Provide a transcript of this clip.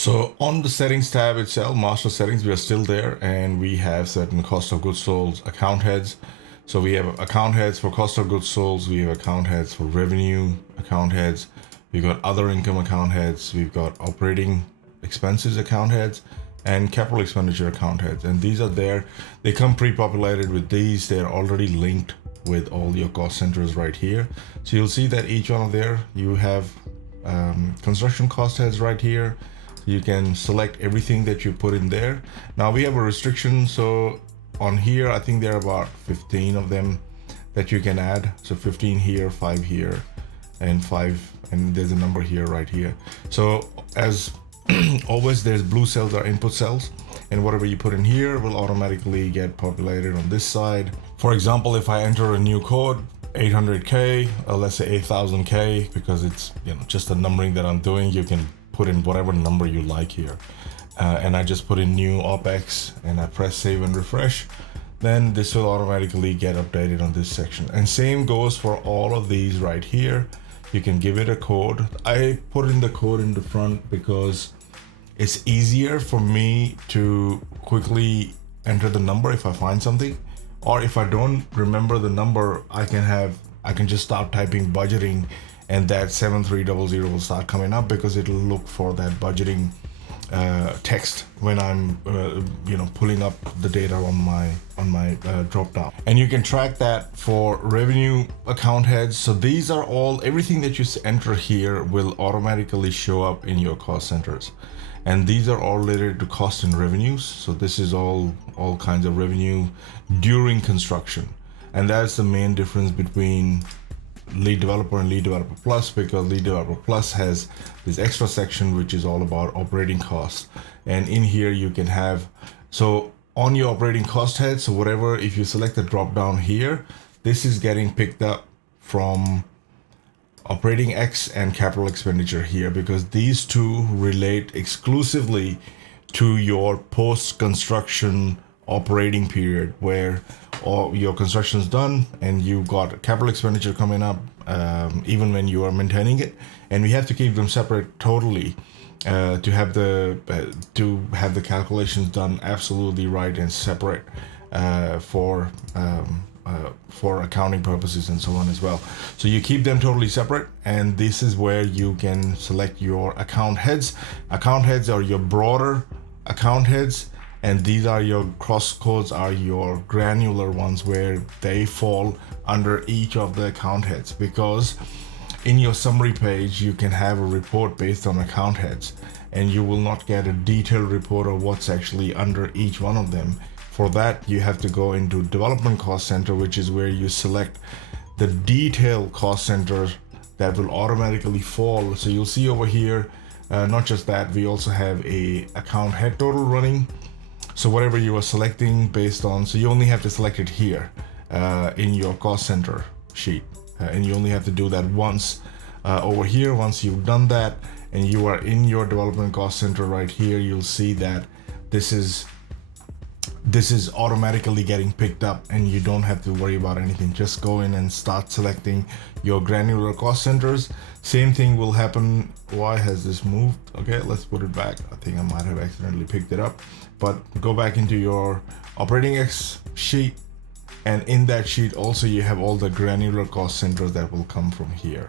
So on the settings tab itself, master settings, we are still there, and we have certain cost of goods sold account heads. So we have account heads for cost of goods sold, we have account heads for revenue account heads, we've got other income account heads, we've got operating expenses account heads, and capital expenditure account heads. And these are there, they come pre-populated with these, they're already linked with all your cost centers right here. So you'll see that each one of there, you have construction cost heads right here. You can select everything that you put in there. Now we have a restriction, so on here I think there are about 15 of them that you can add. So 15 here, 5 here, and 5, and there's a number here right here. So as always, there's blue cells are input cells, and whatever you put in here will automatically get populated on this side. For example, if I enter a new code 800k, let's say 8000k, because it's just a numbering that I'm doing, you can put in whatever number you like here, and I just put in new OPEX and I press save and refresh, then this will automatically get updated on this section. And same goes for all of these right here. You can give it a code. I put in the code in the front because it's easier for me to quickly enter the number if I find something, or if I don't remember the number, I can just start typing budgeting, and that 7300 will start coming up because it'll look for that budgeting text when I'm pulling up the data on my drop down. And you can track that for revenue account heads. So these are everything that you enter here will automatically show up in your cost centers, and these are all related to cost and revenues. So this is all kinds of revenue during construction, and that's the main difference between Lead Developer and Lead Developer Plus, because Lead Developer Plus has this extra section which is all about operating costs. And in here you can have, so on your operating cost head, so whatever, if you select the drop down here, this is getting picked up from operating X and capital expenditure here, because these two relate exclusively to your post-construction operating period, where all your construction is done and you've got capital expenditure coming up, even when you are maintaining it. And we have to keep them separate totally to have the calculations done absolutely right and separate for accounting purposes and so on as well. So you keep them totally separate, and this is where you can select your account heads. Account heads are your broader account heads, and these are your cross codes, are your granular ones, where they fall under each of the account heads. Because in your summary page you can have a report based on account heads, and you will not get a detailed report of what's actually under each one of them. For that, you have to go into development cost center, which is where you select the detailed cost center that will automatically fall. So you'll see over here, not just that, we also have a account head total running. So whatever you are selecting based on, so you only have to select it here in your cost center sheet, and you only have to do that once over here. Once you've done that and you are in your development cost center right here, you'll see that this is automatically getting picked up, and you don't have to worry about anything. Just go in and start selecting your granular cost centers. Same thing will happen. Why has this moved? Okay, let's put it back. I think I might have accidentally picked it up, but go back into your operating X sheet, and in that sheet also you have all the granular cost centers that will come from here.